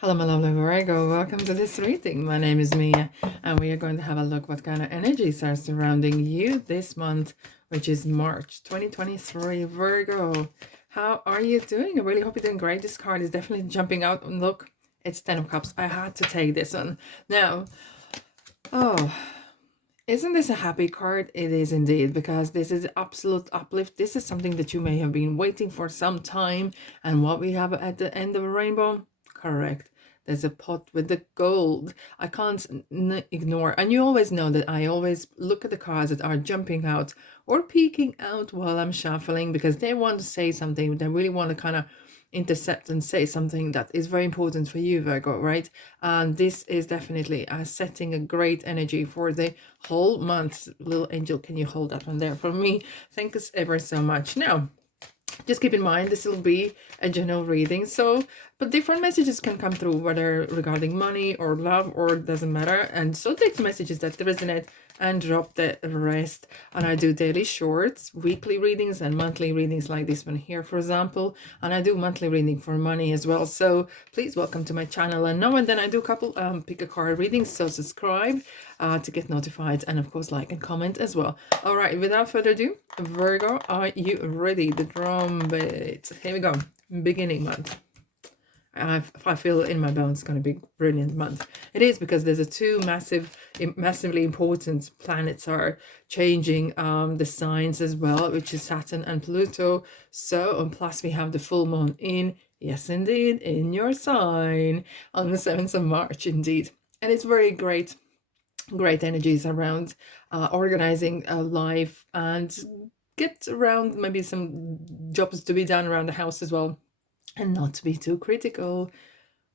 Hello, my lovely Virgo. Welcome to this reading. My name is Mia, and we are going to have a look what kind of energies are surrounding you this month, which is March 2023. Virgo, how are you doing? I really hope you're doing great. This card is definitely jumping out. And look, it's 10 of Cups. I had to take this one. Now, oh, isn't this a happy card? It is indeed, because this is absolute uplift. This is something that you may have been waiting for some time. And what we have at the end of a rainbow? Correct. There's a pot with the gold. I can't ignore. And you always know that I always look at the cards that are jumping out or peeking out while I'm shuffling, because they want to say something. They really want to kind of intercept and say something that is very important for you, Virgo, right? And this is definitely setting a great energy for the whole month. Little angel, can you hold that one there for me? Thank you ever so much. Now, just keep in mind, this will be a general reading, so but different messages can come through, whether regarding money or love, or it doesn't matter. And so take the messages that resonate and drop the rest. And I do daily shorts, weekly readings, and monthly readings like this one here, for example. And I do monthly reading for money as well, so please welcome to my channel. And now and then I do a couple pick a card readings, so subscribe to get notified, and of course like and comment as well. All right, without further ado, Virgo, are you ready? The drum beat. Here we go. Beginning month. I feel in my bones it's going to be a brilliant month. It is, because there's a two massively important planets are changing the signs as well, which is Saturn and Pluto. So, and plus we have the full moon in, yes indeed, in your sign on the 7th of March indeed. And it's very great energies around organizing life and get around maybe some jobs to be done around the house as well, and not to be too critical.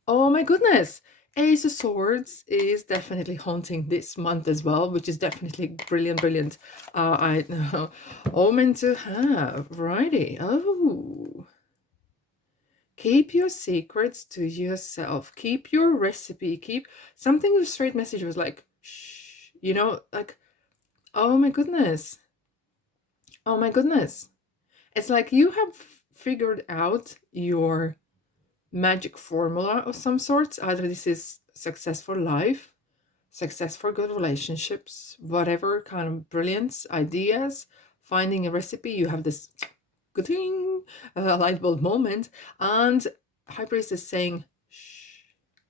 Oh my goodness, Ace of Swords is definitely haunting this month as well, which is definitely brilliant. I know, omen to have, righty. Oh, keep your secrets to yourself, keep your recipe, keep something. The straight message was like, shh, you know, like, oh my goodness, it's like you have figured out your magic formula of some sorts. Either this is success for life, success for good relationships, whatever kind of brilliance, ideas, finding a recipe. You have this good thing, a light bulb moment, and High Priestess is saying, shh,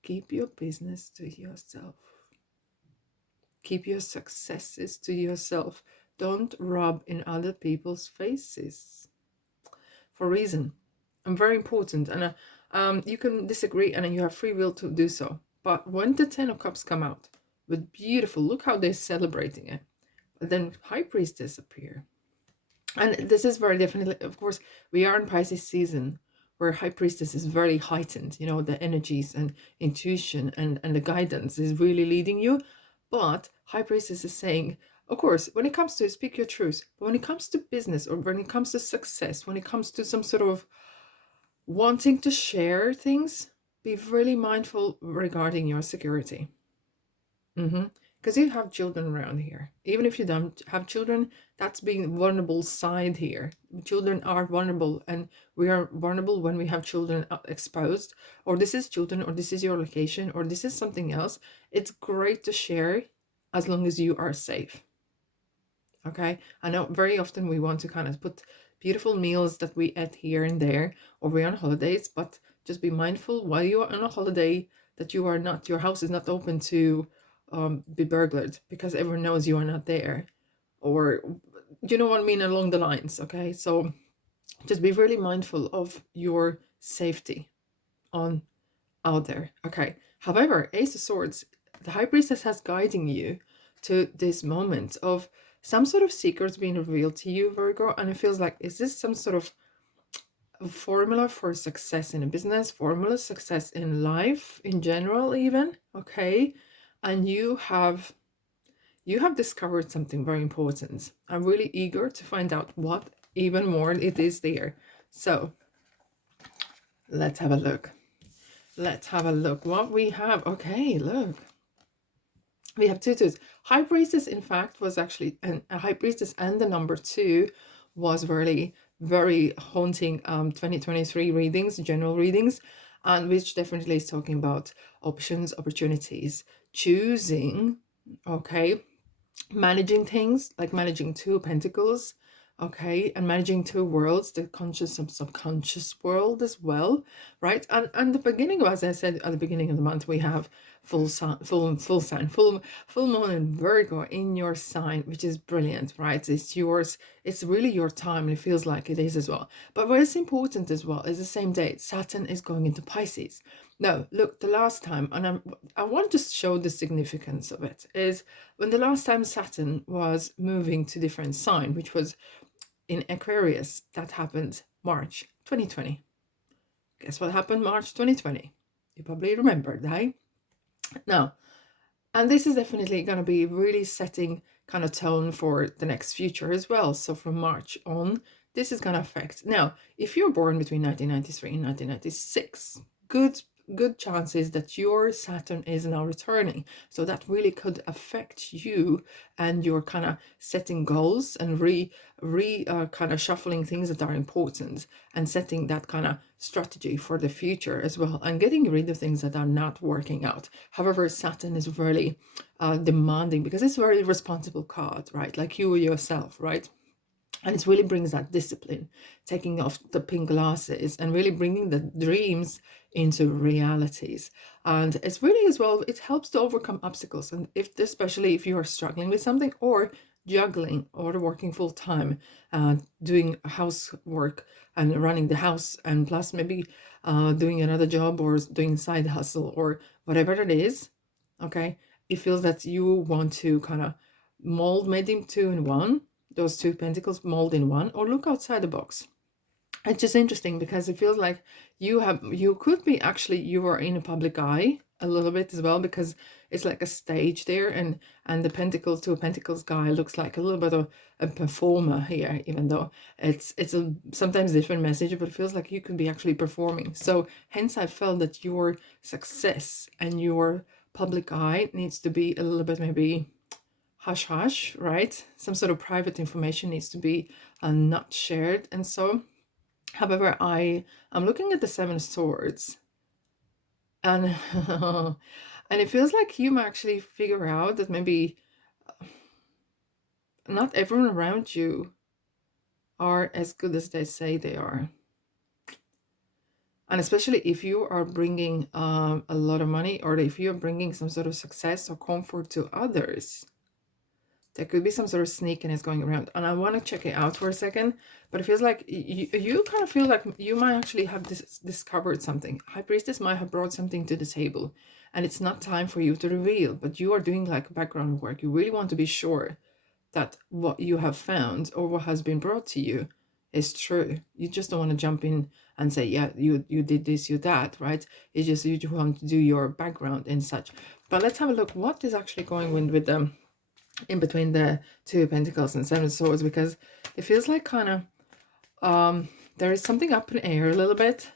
keep your business to yourself. Keep your successes to yourself. Don't rub in other people's faces. For a reason, and very important. And you can disagree, and you have free will to do so. But when the 10 of Cups come out with beautiful, look how they're celebrating it. But then High Priestess appear. And this is very definitely, of course, we are in Pisces season, where High Priestess is very heightened. You know, the energies and intuition and the guidance is really leading you. But High Priestess is saying, of course, when it comes to speak your truth, but when it comes to business, or when it comes to success, when it comes to some sort of wanting to share things, be really mindful regarding your security. Because you have children around here. Even if you don't have children, that's being vulnerable side here. Children are vulnerable, and we are vulnerable when we have children exposed, or this is children, or this is your location, or this is something else. It's great to share as long as you are safe. Okay, I know very often we want to kind of put beautiful meals that we eat here and there, or we're on holidays, but just be mindful while you are on a holiday that you are not, your house is not open to be burglared, because everyone knows you are not there, or you know what I mean, along the lines. Okay, so just be really mindful of your safety on out there. Okay, however, Ace of Swords, the High Priestess has guiding you to this moment of some sort of secrets being revealed to you, Virgo. And it feels like, is this some sort of formula for success in a business, formula success in life in general even? Okay, and you have discovered something very important. I'm really eager to find out what even more it is there. So let's have a look. Let's have a look what we have. Okay, look, we have two twos. High Priestess, in fact, was actually a High Priestess, and the number 2 was really very haunting 2023 readings, general readings. and which definitely is talking about options, opportunities, choosing, okay, managing things, like managing two pentacles, okay, and managing two worlds, the conscious and subconscious world as well, right? And the beginning, as I said at the beginning of the month, we have full sun, full moon in Virgo in your sign, which is brilliant, right? It's yours, it's really your time, and it feels like it is as well. But what is important as well is the same date Saturn is going into Pisces. Now look, the last time, and I want to show the significance of it, is when the last time Saturn was moving to different sign, which was in Aquarius, that happened March 2020. Guess what happened March 2020? You probably remember, right? Now, and this is definitely going to be really setting kind of tone for the next future as well. So from March on, this is going to affect. Now, if you're born between 1993 and 1996, good chances that your Saturn is now returning. So that really could affect you, and you're kind of setting goals and kind of shuffling things that are important, and setting that kind of strategy for the future as well, and getting rid of things that are not working out. However, Saturn is really demanding, because it's a very responsible card, right? Like you yourself, right? And it really brings that discipline, taking off the pink glasses and really bringing the dreams into realities. And it's really as well, it helps to overcome obstacles. And especially if you are struggling with something, or juggling, or working full time, doing housework and running the house, and plus maybe doing another job, or doing side hustle, or whatever it is, okay? It feels that you want to kind of made them two in one, those two pentacles mold in one, or look outside the box. It's just interesting, because it feels like you could be actually, you are in a public eye a little bit as well, because it's like a stage there, and the pentacles, two pentacles guy looks like a little bit of a performer here, even though it's a sometimes different message, but it feels like you could be actually performing. So hence I felt that your success and your public eye needs to be a little bit maybe hush hush, right? Some sort of private information needs to be not shared. And so, however, I'm looking at the Seven of Swords, and and it feels like you might actually figure out that maybe not everyone around you are as good as they say they are. And especially if you are bringing a lot of money, or if you're bringing some sort of success or comfort to others, there could be some sort of sneakiness going around. And I want to check it out for a second, but it feels like you kind of feel like you might actually have discovered something. High Priestess might have brought something to the table, and it's not time for you to reveal, but you are doing like background work. You really want to be sure that what you have found, or what has been brought to you, is true. You just don't want to jump in and say, yeah, you did this, you that, right? It's just you just want to do your background and such. But let's have a look what is actually going with them in between the two pentacles and Seven of Swords, because it feels like kind of there is something up in the air a little bit,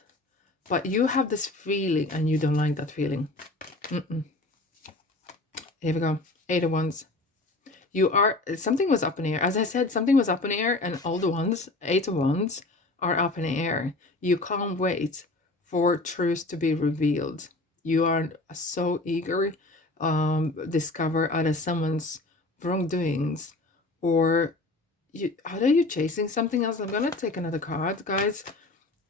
but you have this feeling and you don't like that feeling. Here we go. Eight of Wands. Something was up in the air. As I said, something was up in the air, and all the ones, Eight of Wands, are up in the air. You can't wait for truth to be revealed. You are so eager discover either someone's wrongdoings, or are you chasing something else? I'm gonna take another card, guys.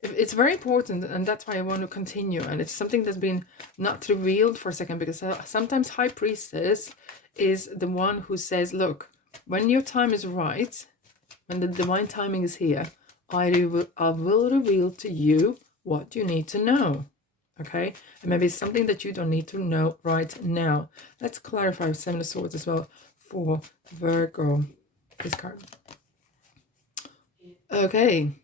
It's very important, and that's why I want to continue. And it's something that's been not revealed for a second, because sometimes High Priestess is the one who says, look, when your time is right, when the divine timing is here, I will reveal to you what you need to know. Okay, and maybe it's something that you don't need to know right now. Let's clarify Seven of Swords as well for Virgo, this card. Okay.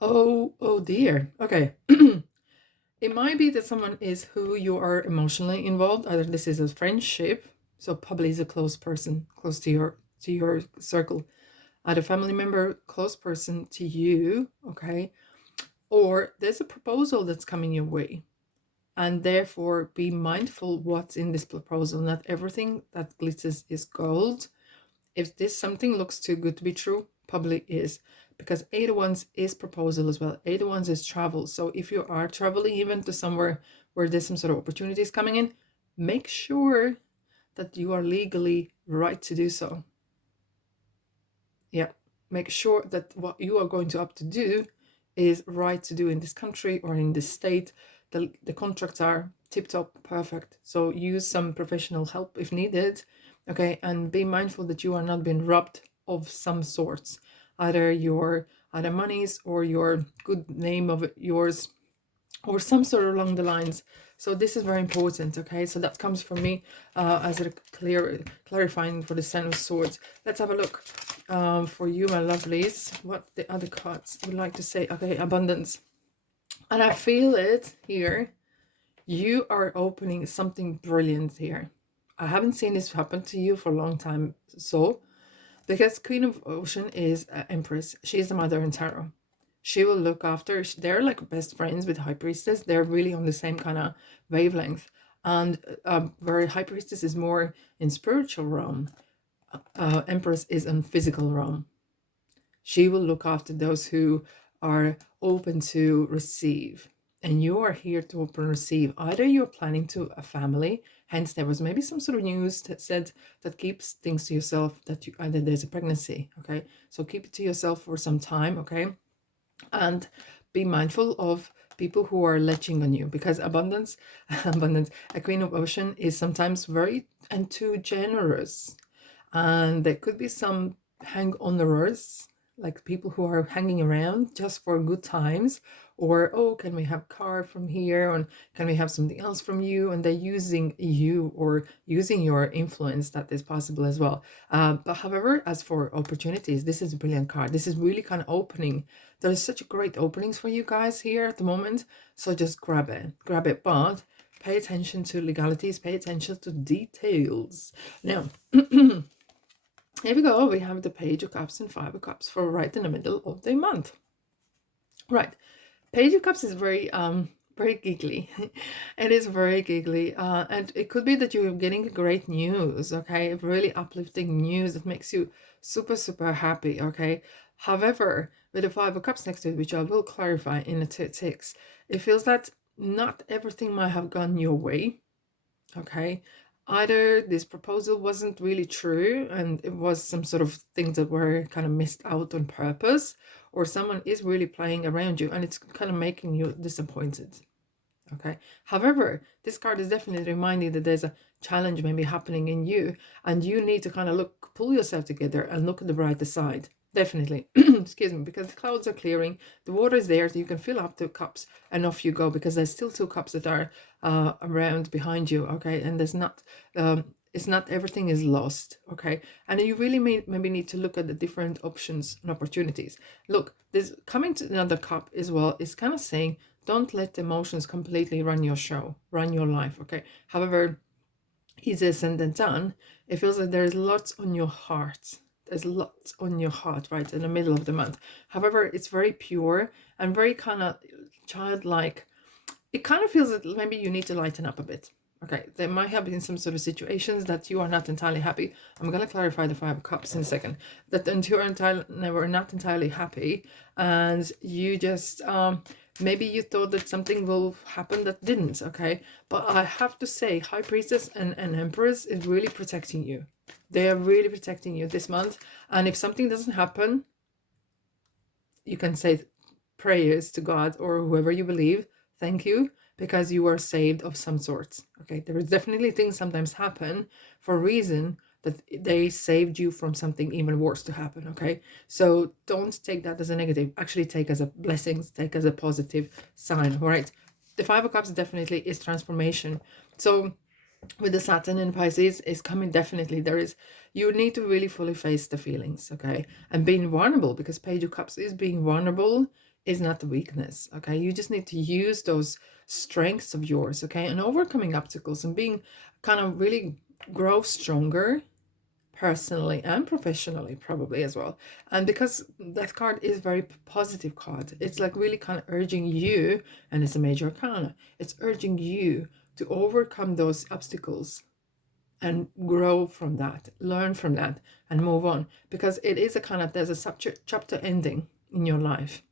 Oh dear. Okay. It might be that someone is who you are emotionally involved. Either this is a friendship, so probably is a close person, close to your circle. Either family member, close person to you, okay? Or there's a proposal that's coming your way. And therefore be mindful what's in this proposal. Not everything that glitters is gold. If this something looks too good to be true, probably is. because 8 of Wands is proposal as well. 8 of Wands is travel. So if you are traveling even to somewhere where there's some sort of opportunities coming in, make sure that you are legally right to do so. Yeah, make sure that what you are going to opt to do is right to do in this country or in this state. The contracts are tip-top perfect. So use some professional help if needed, okay? And be mindful that you are not being robbed of some sorts, either your either monies or your good name of yours, or some sort of along the lines. So this is very important, okay? So that comes from me as a clarifying for the Ten of Swords. Let's have a look for you, my lovelies, what the other cards would like to say. Okay, abundance. And I feel it here. You are opening something brilliant here. I haven't seen this happen to you for a long time. So, because Queen of Ocean is Empress, she's the mother in tarot. She will look after, they're like best friends with High Priestess. They're really on the same kind of wavelength. And where High Priestess is more in spiritual realm, Empress is in physical realm. She will look after those who are open to receive. And you are here to open receive. Either you're planning to a family, hence there was maybe some sort of news that said that keeps things to yourself, that you either there's a pregnancy, okay? So keep it to yourself for some time, okay? And be mindful of people who are latching on you, because abundance, a Queen of Ocean is sometimes very and too generous. And there could be some hang-oners, like people who are hanging around just for good times, or oh, can we have a car from here, and can we have something else from you, and they're using you or using your influence. That is possible as well. But however, as for opportunities, this is a brilliant card. This is really kind of opening. There's such great openings for you guys here at the moment, so just grab it, but pay attention to legalities, pay attention to details. Now here we go. We have the Page of Cups and Five of Cups for right in the middle of the month. Right. Page of Cups is very very giggly. It is very giggly. And it could be that you're getting great news, okay? Really uplifting news that makes you super, super happy, okay? However, with the Five of Cups next to it, which I will clarify in a tick, it feels that not everything might have gone your way, okay? Either this proposal wasn't really true and it was some sort of things that were kind of missed out on purpose, or someone is really playing around you and it's kind of making you disappointed, okay? However, this card is definitely reminding that there's a challenge maybe happening in you, and you need to kind of pull yourself together and look at the brighter side. Definitely. Excuse me, because the clouds are clearing, the water is there, so you can fill up the cups and off you go, because there's still two cups that are around behind you, okay? And there's not it's not everything is lost, okay? And you really maybe need to look at the different options and opportunities. Look, this coming to another cup as well is kind of saying, don't let the emotions completely run your show, run your life, okay? However, easier said than done. It feels like there's lots on your heart. There's lots on your heart right in the middle of the month. However, it's very pure and very kind of childlike. It kind of feels that maybe you need to lighten up a bit. Okay, there might have been some sort of situations that you are not entirely happy. I'm going to clarify the Five of Cups in a second. That you're never not entirely happy, and you just maybe you thought that something will happen that didn't, okay? But I have to say, High Priestess and Empress is really protecting you. They are really protecting you this month. And if something doesn't happen, you can say prayers to God or whoever you believe. Thank you, because you are saved of some sorts, okay? There is definitely things sometimes happen for a reason that they saved you from something even worse to happen, okay? So don't take that as a negative. Actually take as a blessing, take as a positive sign, all right? The Five of Cups definitely is transformation. So with the Saturn in Pisces is coming, definitely there is, you need to really fully face the feelings, okay? And being vulnerable, because Page of Cups is being vulnerable, is not the weakness, okay? You just need to use those strengths of yours, okay? And overcoming obstacles and being kind of really grow stronger personally and professionally probably as well. And because that card is very positive card, it's like really kind of urging you, and it's a major arcana, it's urging you to overcome those obstacles and grow from that, learn from that, and move on, because it is a kind of, there's a chapter ending, in your life.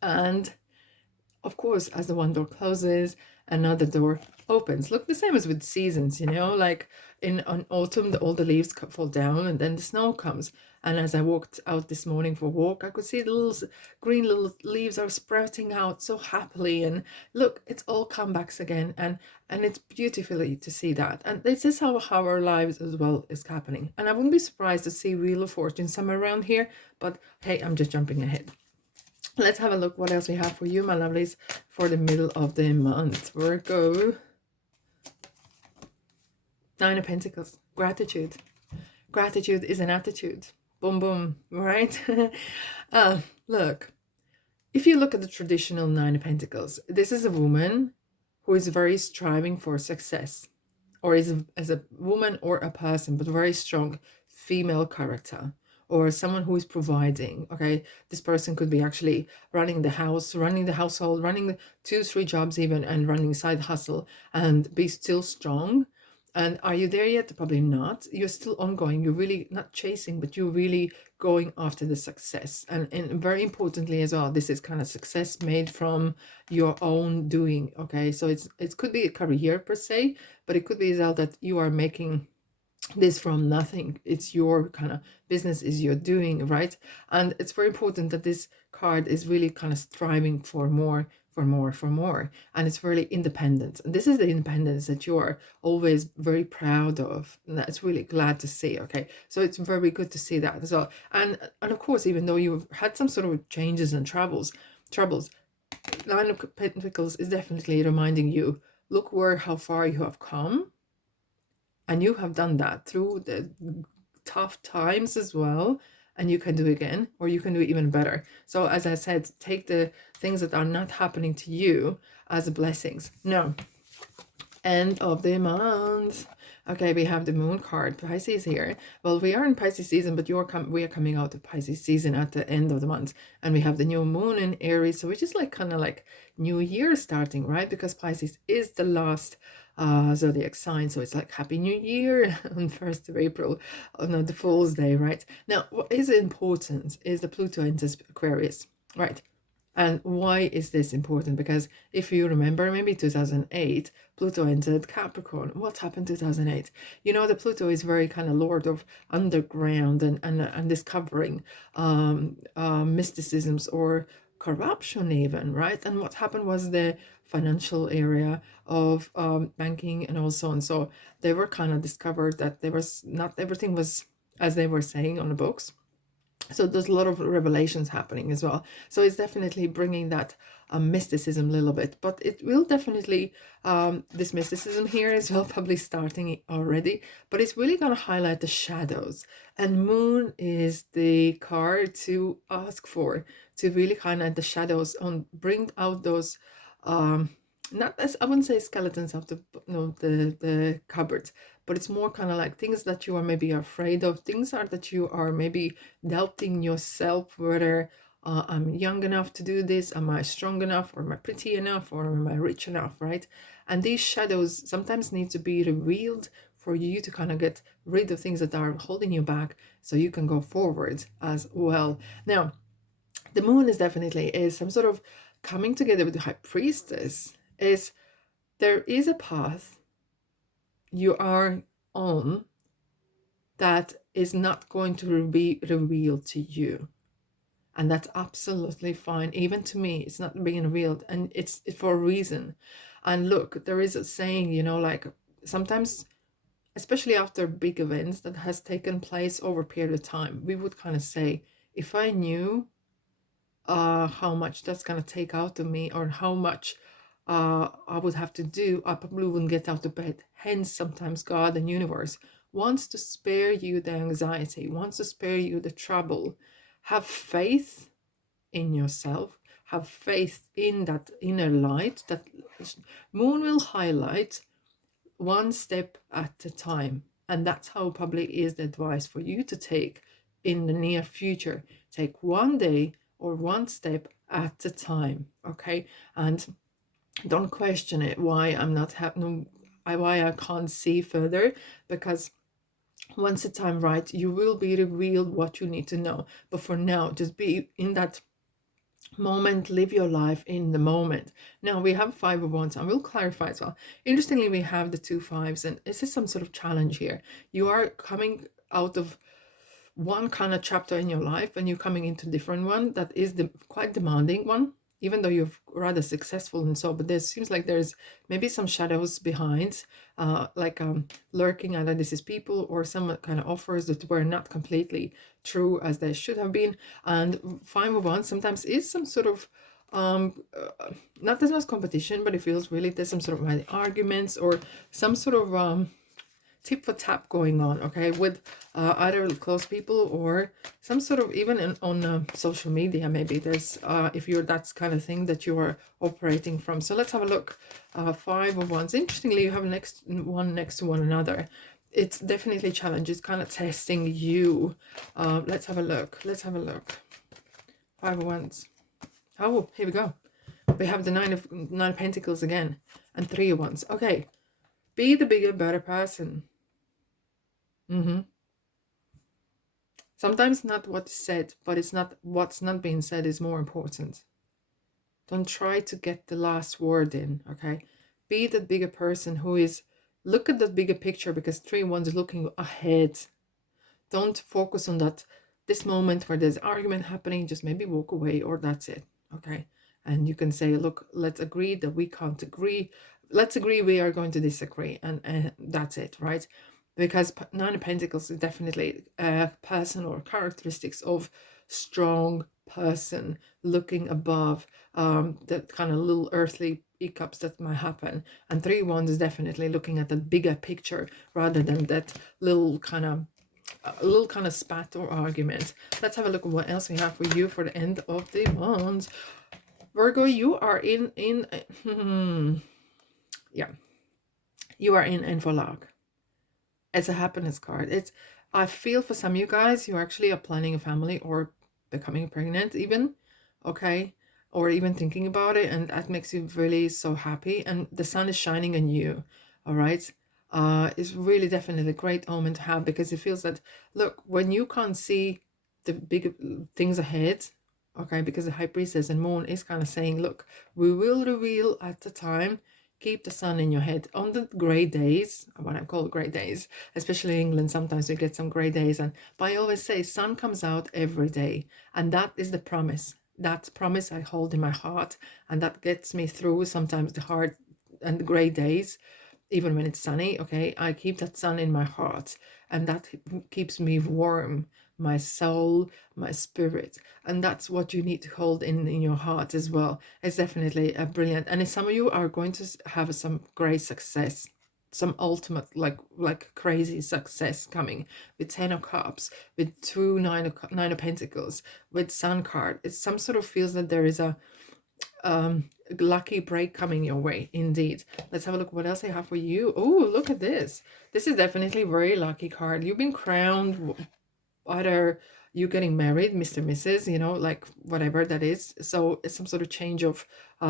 And of course, as the one door closes, another door opens. Look, the same as with seasons, you know, like in on autumn, all the leaves fall down and then the snow comes. And as I walked out this morning for a walk, I could see the little green little leaves are sprouting out so happily. And look, it's all comebacks again. And it's beautifully to see that. And this is how our lives as well is happening. And I wouldn't be surprised to see Wheel of Fortune somewhere around here. But hey, I'm just jumping ahead. Let's have a look what else we have for you, my lovelies, for the middle of the month. Virgo. Nine of Pentacles. Gratitude. Gratitude is an attitude. Boom, boom, right? Look, if you look at the traditional Nine of Pentacles, this is a woman who is very striving for success, or is as a woman or a person, but very strong female character, or someone who is providing. Okay, this person could be actually running the house, running the household, running 2-3 jobs even, and running side hustle, and be still strong. And are you there yet? Probably not. You're still ongoing. You're really not chasing, but you're really going after the success. And very importantly as well, this is kind of success made from your own doing. Okay, so it could be a career per se, but it could be as well that you are making this from nothing. It's your kind of business, is your doing, right? And it's very important that this card is really kind of striving for more, for more, for more. And it's really independent. And this is the independence that you are always very proud of. And that's really glad to see. Okay, so it's very good to see that as well. And of course, even though you've had some sort of changes and troubles, Nine of Pentacles is definitely reminding you, look how far you have come. And you have done that through the tough times as well. And you can do it again, or you can do it even better. So as I said, take the things that are not happening to you as blessings. Now, end of the month. Okay, we have the moon card, Pisces here. Well, we are in Pisces season, but we are coming out of Pisces season at the end of the month. And we have the new moon in Aries, so which is like kind of like new year starting, right? Because Pisces is the last zodiac sign, so it's like Happy New Year on 1st of April, on the Fool's Day, right? Now, what is important is the Pluto enters Aquarius, right? And why is this important? Because if you remember, maybe 2008, Pluto entered Capricorn. What happened 2008? You know, the Pluto is very kind of lord of underground and discovering mysticisms or corruption even, right? And what happened was the financial area of banking and also on. So they were kind of discovered that there was not everything was as they were saying on the books. So there's a lot of revelations happening as well. So it's definitely bringing that mysticism a little bit, but it will definitely, this mysticism here is well probably starting already, but it's really going to highlight the shadows. And moon is the card to ask for, to really highlight the shadows, on bring out those, not as I wouldn't say skeletons of the cupboards, but it's more kind of like things that you are maybe afraid of, things that you are maybe doubting yourself, whether I'm young enough to do this, am I strong enough, or am I pretty enough, or am I rich enough, right? And these shadows sometimes need to be revealed for you to kind of get rid of things that are holding you back, so you can go forward as well. Now, the moon is some sort of coming together with the High Priestess. Is there is a path you are on that is not going to be revealed to you, and that's absolutely fine. Even to me, it's not being revealed, and it's for a reason. And look, there is a saying, you know, like sometimes, especially after big events that has taken place over a period of time, we would kind of say, if I knew how much that's going to take out of me, or how much I would have to do, I probably wouldn't get out of bed. Hence, sometimes God and universe wants to spare you the anxiety, wants to spare you the trouble. Have faith in yourself. Have faith in that inner light that moon will highlight, one step at a time. And that's how probably is the advice for you to take in the near future. Take one day or one step at a time, okay? And don't question it, why I'm not happening, why I can't see further, because once the time right, you will be revealed what you need to know. But for now, just be in that moment, live your life in the moment. Now we have Five of Wands, and we'll clarify as well. Interestingly, we have the two fives, and this is some sort of challenge here. You are coming out of one kind of chapter in your life, and you're coming into a different one that is the quite demanding one, even though you're rather successful and so, but there seems like there's maybe some shadows behind, lurking, either this is people or some kind of offers that were not completely true as they should have been. And Five of Wands sometimes is some sort of not as much competition, but it feels really there's some sort of arguments or some sort of tip for tap going on, okay, with either close people or some sort of even on social media. Maybe there's if you're that's kind of thing that you are operating from. So let's have a look. Five of Wands, interestingly, you have next to one another. It's definitely challenges, kind of testing you. Let's have a look. Five of Wands. Oh, here we go. We have the nine of Pentacles again, and Three of Wands. Okay, be the bigger, better person. Sometimes not what's said, but it's not what's not being said is more important. Don't try to get the last word in, okay? Be that bigger person who is, look at that bigger picture, because Three of Wands is looking ahead. Don't focus on that, this moment where there's argument happening, just maybe walk away, or that's it, okay? And you can say, look, let's agree that we can't agree. Let's agree we are going to disagree, and that's it, right? Because Nine of Pentacles is definitely personal characteristics of strong person looking above that kind of little earthly hiccups that might happen. And Three of Wands is definitely looking at the bigger picture rather than that little kind of spat or argument. Let's have a look at what else we have for you for the end of the month. Virgo, you are in yeah, you are in Envolage. It's a happiness card. It's, I feel for some of you guys, you actually are planning a family or becoming pregnant even, okay? Or even thinking about it, and that makes you really so happy. And the sun is shining on you, all right? It's really definitely a great omen to have, because it feels that, look, when you can't see the big things ahead, okay, because the High Priestess and Moon is kind of saying, look, we will reveal at the time. Keep the sun in your head on the gray days, what I call gray days, especially in England. Sometimes we get some gray days, but I always say sun comes out every day, and that is the promise. That promise I hold in my heart, and that gets me through sometimes the hard and the gray days, even when it's sunny. Okay, I keep that sun in my heart, and that keeps me warm, my soul, my spirit. And that's what you need to hold in your heart as well. It's definitely a brilliant, and some of you are going to have some great success, some ultimate like crazy success coming with 10 of Cups, with nine of Pentacles, with Sun card. It's some sort of feels that there is a lucky break coming your way, indeed. Let's have a look what else I have for you. Oh, look at this. This is definitely a very lucky card. You've been crowned, either you getting married, Mr. Mrs., you know, like whatever that is. So it's some sort of change of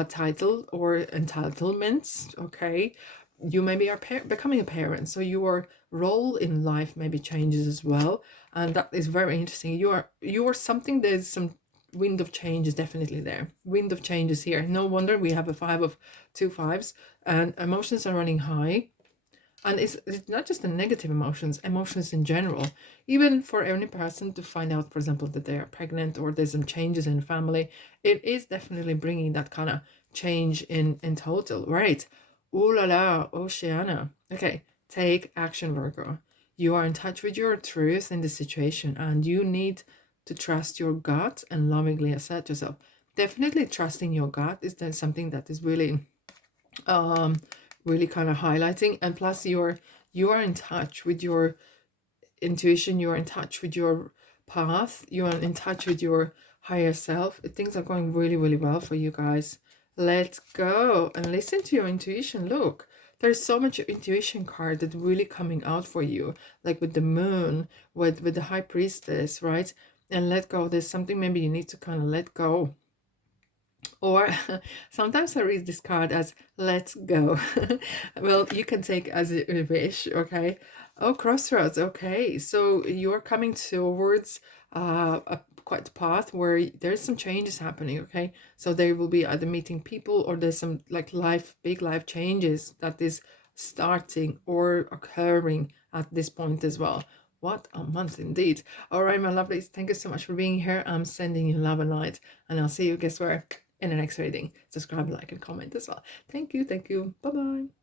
title or entitlements, okay? You maybe are becoming a parent, so your role in life maybe changes as well, and that is very interesting. You are something, there's some wind of change is definitely there. Wind of change is here. No wonder we have a two fives, and emotions are running high. And it's not just the negative emotions in general. Even for any person to find out, for example, that they are pregnant or there's some changes in the family, it is definitely bringing that kind of change in total, right? Ooh la la, Oceana. Okay, take action, Virgo. You are in touch with your truth in the situation, and you need to trust your gut and lovingly assert yourself. Definitely trusting your gut is then something that is really really kind of highlighting. And plus you are in touch with your intuition, you are in touch with your path, you are in touch with your higher self. Things are going really, really well for you guys. Let go and listen to your intuition. Look, there's so much intuition card that really coming out for you, like with the moon, with the High Priestess, right? And let go. There's something maybe you need to kind of let go Or sometimes I read this card as let's go. Well, you can take as you wish, okay? Oh, crossroads, okay. So you're coming towards a quite path where there's some changes happening, okay? So there will be either meeting people, or there's some like big life changes that is starting or occurring at this point as well. What a month indeed. All right, my lovelies, thank you so much for being here. I'm sending you love and light, and I'll see you, guess where? In the next reading. Subscribe, like, and comment as well. Thank you. Thank you. Bye bye.